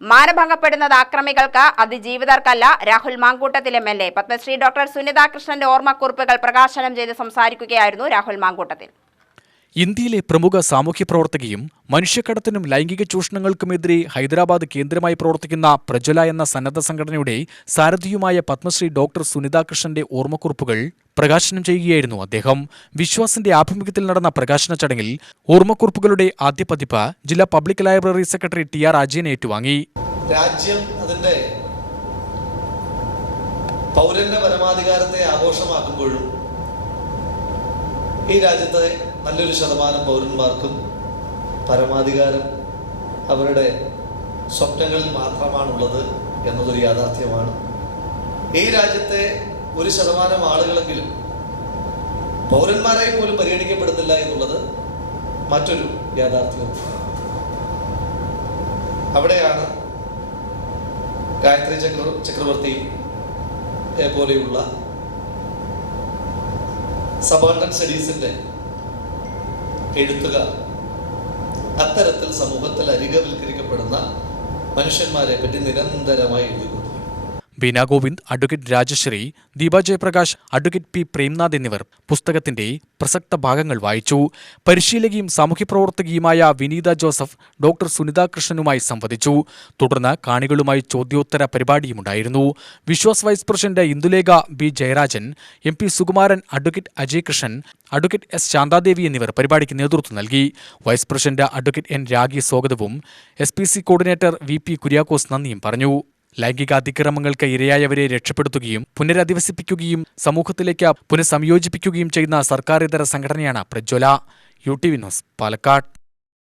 മാനഭംഗപ്പെടുന്നത് ആക്രമികൾക്ക്, അതിജീവിതർക്കല്ല. Rahul Mamkootathil MLA Padmashri doctor സുനിതാകൃഷ്ണന്റെ ഓർമ്മക്കുറിപ്പുകൾ പ്രകാശനം ചെയ്ത് സംസാരിക്കുകയായിരുന്നു രാഹുൽ മാങ്കൂട്ടത്തിൽ. ഇന്ത്യയിലെ പ്രമുഖ സാമൂഹ്യ പ്രവർത്തകയും മനുഷ്യക്കടത്തിനും ലൈംഗിക ചൂഷണങ്ങൾക്കുമെതിരെ ഹൈദരാബാദ് കേന്ദ്രമായി പ്രവർത്തിക്കുന്ന പ്രജ്വല എന്ന സന്നദ്ധ സംഘടനയുടെ സാരഥിയുമായ പത്മശ്രീ ഡോക്ടർ സുനിതാകൃഷ്ണന്റെ ഓർമ്മക്കുറിപ്പുകൾ പ്രകാശനം ചെയ്യുകയായിരുന്നു അദ്ദേഹം. വിശ്വാസിന്റെ ആഭിമുഖ്യത്തിൽ നടന്ന പ്രകാശന ചടങ്ങിൽ ഓർമ്മക്കുറിപ്പുകളുടെ ആദ്യ പതിപ്പ് ജില്ലാ public library secretary TR Ajayan ഏറ്റുവാങ്ങി. രാജ്യം അതിന്റെ പൗരന്റെ പരമാധികാരത്തെ ആഘോഷമാക്കുമ്പോഴും ഈ രാജ്യത്തെ നല്ലൊരു ശതമാനം പൗരന്മാർക്കും പരമാധികാരം അവരുടെ സ്വപ്നങ്ങളിൽ മാത്രമാണുള്ളത് എന്നതൊരു യാഥാർത്ഥ്യമാണ്. ഈ രാജ്യത്തെ 1% ആളുകളെങ്കിലും പൗരന്മാരായി പോലും പരിഗണിക്കപ്പെടുന്നില്ല എന്നുള്ളത് മറ്റൊരു യാഥാർത്ഥ്യവും. അവിടെയാണ് ഗായത്രി ചക്രവർത്തി പോലെയുള്ള സബാൾട്ടൻ സ്റ്റഡീസിന്റെ എഴുത്തുകാർ അത്തരത്തിൽ സമൂഹത്തിൽ അരികവൽക്കരിക്കപ്പെടുന്ന മനുഷ്യന്മാരെ പറ്റി നിരന്തരമായി എഴുതിക്കൊണ്ടിരിക്കും. Beena Govind, advocate Rajasree, Deepa Jayaprakash, advocate P Premnath എന്നിവർ പുസ്തകത്തിന്റെ പ്രസക്ത ഭാഗങ്ങൾ വായിച്ചു. പരിശീലകയും സാമൂഹ്യപ്രവർത്തകയുമായ വിനീത ജോസഫ് ഡോക്ടർ സുനിതാകൃഷ്ണനുമായി സംവദിച്ചു. തുടർന്ന് കാണികളുമായി ചോദ്യോത്തര പരിപാടിയുമുണ്ടായിരുന്നു. Viswas vice president Indulekha B Jayarajan, MP Sukumaran, advocate Ajay Krishnan, advocate S Santhadevi എന്നിവർ പരിപാടിക്ക് നേതൃത്വം നൽകി. Vice president advocate N Ragi സ്വാഗതവും SPC കോർഡിനേറ്റർ VP കുര്യാക്കോസ് നന്ദിയും പറഞ്ഞു. ലൈംഗികാതിക്രമങ്ങൾക്ക് ഇരയായവരെ രക്ഷപ്പെടുത്തുകയും പുനരധിവസിപ്പിക്കുകയും സമൂഹത്തിലേക്ക് പുനഃസംയോജിപ്പിക്കുകയും ചെയ്യുന്ന സർക്കാരിതര സംഘടനയാണ് പ്രജ്വല. UTV news, Palakkad.